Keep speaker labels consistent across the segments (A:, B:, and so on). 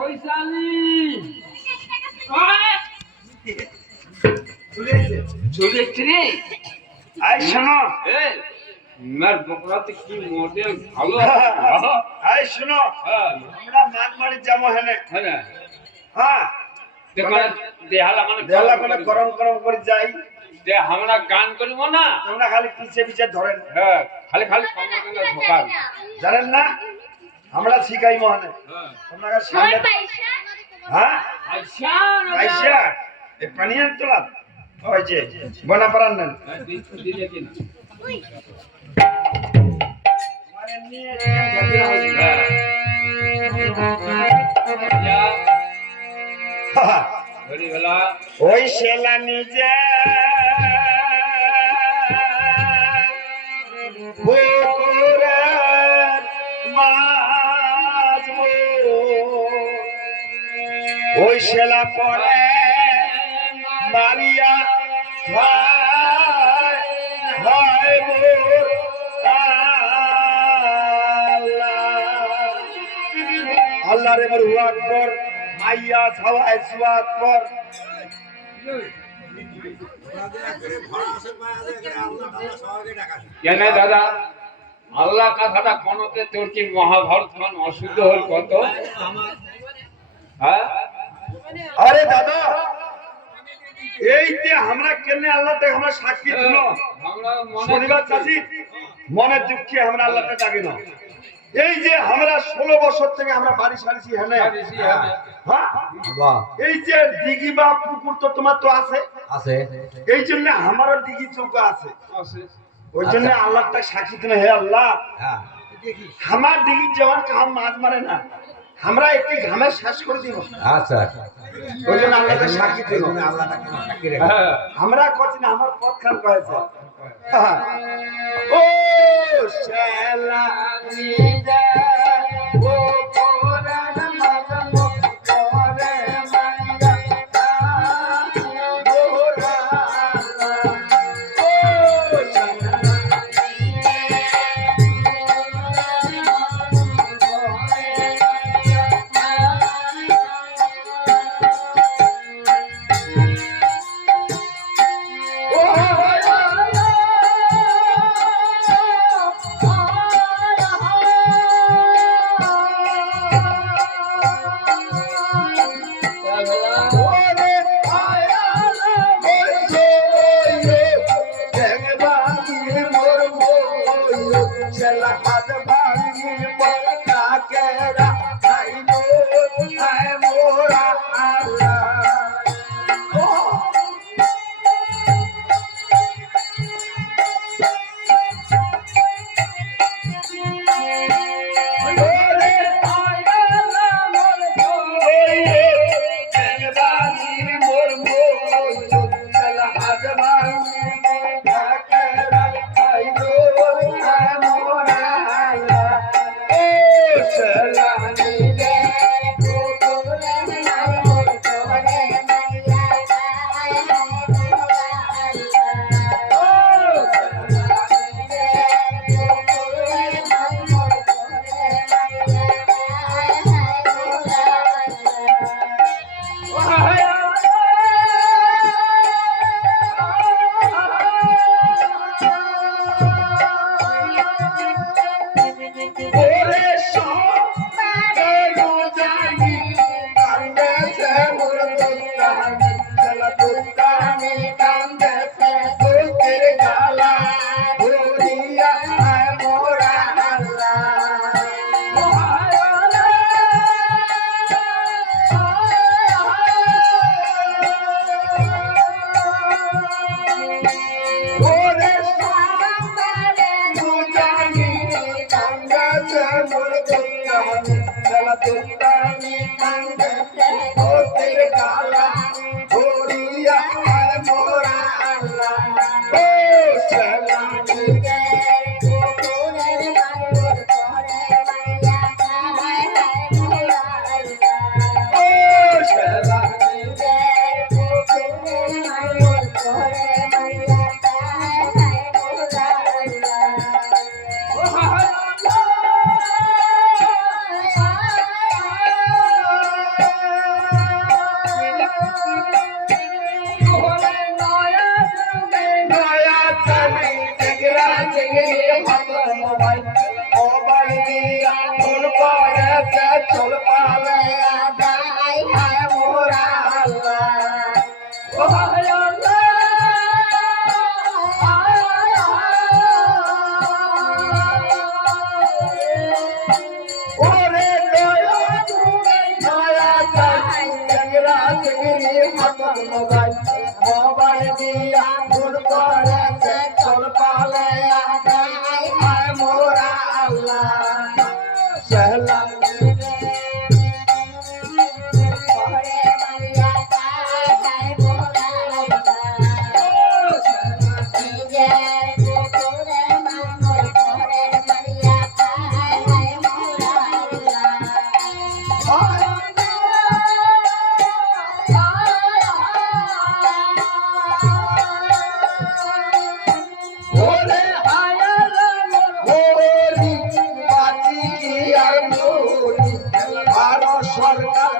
A: বৈশালী। রে
B: শোনো।
A: মার বকরাতে কি মডেল ভালো।
B: এই শোনো।
A: হ্যাঁ।
B: আমরা মানমারি যাব হেনে।
A: হ্যাঁ
B: হ্যাঁ।
A: দেখো দেহালা মানে
B: দেহলা করে। গরম গরম করে যাই।
A: যে আমরা গান করিব না।
B: তোমরা খালি পিছে পিছে ধরেন।
A: হ্যাঁ খালি খালি ঢোকান
B: জানেন না? আমরা শিখাই মহানে।
A: হ্যাঁ।
B: তোমরা সামনে হ্যাঁ?
A: আচ্ছা
B: আইসা এই পানিয়ার তোলা। ওই যে বনা পারান নেন।
A: দিলে কি না?
B: ওই শেলা নিজে পরে মারিয়া হায় হায় মোর আল্লাহ। রে মোর হুয়াত কর মাইয়া সবাই সুয়াত কর
A: কেন দাদা? আল্লাহ কথাটা কোনতে তোর কি মহাভারত অশুদ্ধ হল কত? হ্যাঁ?
B: আরে দাদা এই যে আমরা কেনে আল্লাহতে আমরা সাক্ষী ছিল শনিবার চাষি মনের দুঃখে আমরা আল্লাহকে ডাকি না এই যে আমরা ষোলো বছর থেকে আমরা বাড়ি সারিছি। হ্যাঁ? এই যে দিঘি বা পুকুর তো তোমার তো আছে।
C: আছে।
B: এই জন্য আমারও দিঘি চৌকা আছে।
A: আছে।
B: ওই জন্য আল্লাহটা সাক্ষী দিলে হে আল্লাহ।
C: হ্যাঁ।
B: আমার দিঘি যেমন কাম মাছ মারে না। আমরা একটি ঘামের শেষ করে দিব।
C: আচ্ছা।
B: ওই জন্য আল্লাহকে সাক্ষী
C: দিব।
A: হ্যাঁ।
B: আমরা কত না আমার পথ খান করেছে ও শ্যালা। Angela Adam. সরকার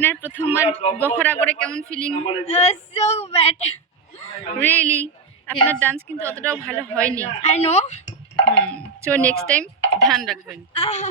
C: আপনার প্রথমবার বখরা করে কেমন ফিলিং
D: সো ব্যাড
C: রিয়েলি আপনার ডান্স কিন্তু অতটাও ভালো হয়নি।
D: I know
C: so next time ধ্যান রাখবেন।
D: Ah,